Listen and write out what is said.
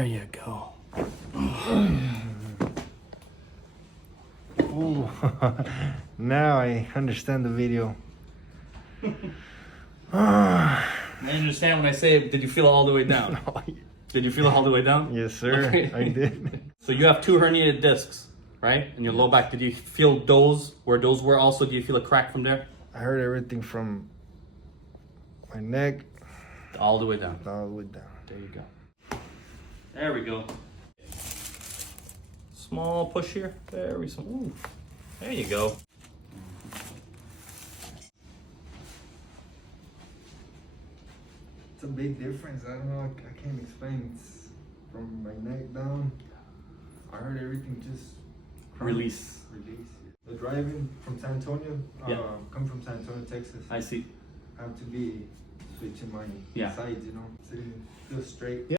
There you go. Ooh. Now I understand the video. I understand when I say, did you feel it all the way down? No, Did you feel it all the way down? yes, sir. Okay. I did. So you have 2 herniated discs, right? In your low back. Did you feel those, where those were also? Do you feel a crack from there? I heard everything from my neck All the way down. all the way down. There you go. There we go. Small push here. Very small. Ooh. There you go. It's a big difference. I don't know. I can't explain. It's from my neck down. I heard everything just Release. Release. The driving from San Antonio. Come from San Antonio, Texas. I see. I have to be switching my sides. You know, sitting feel straight.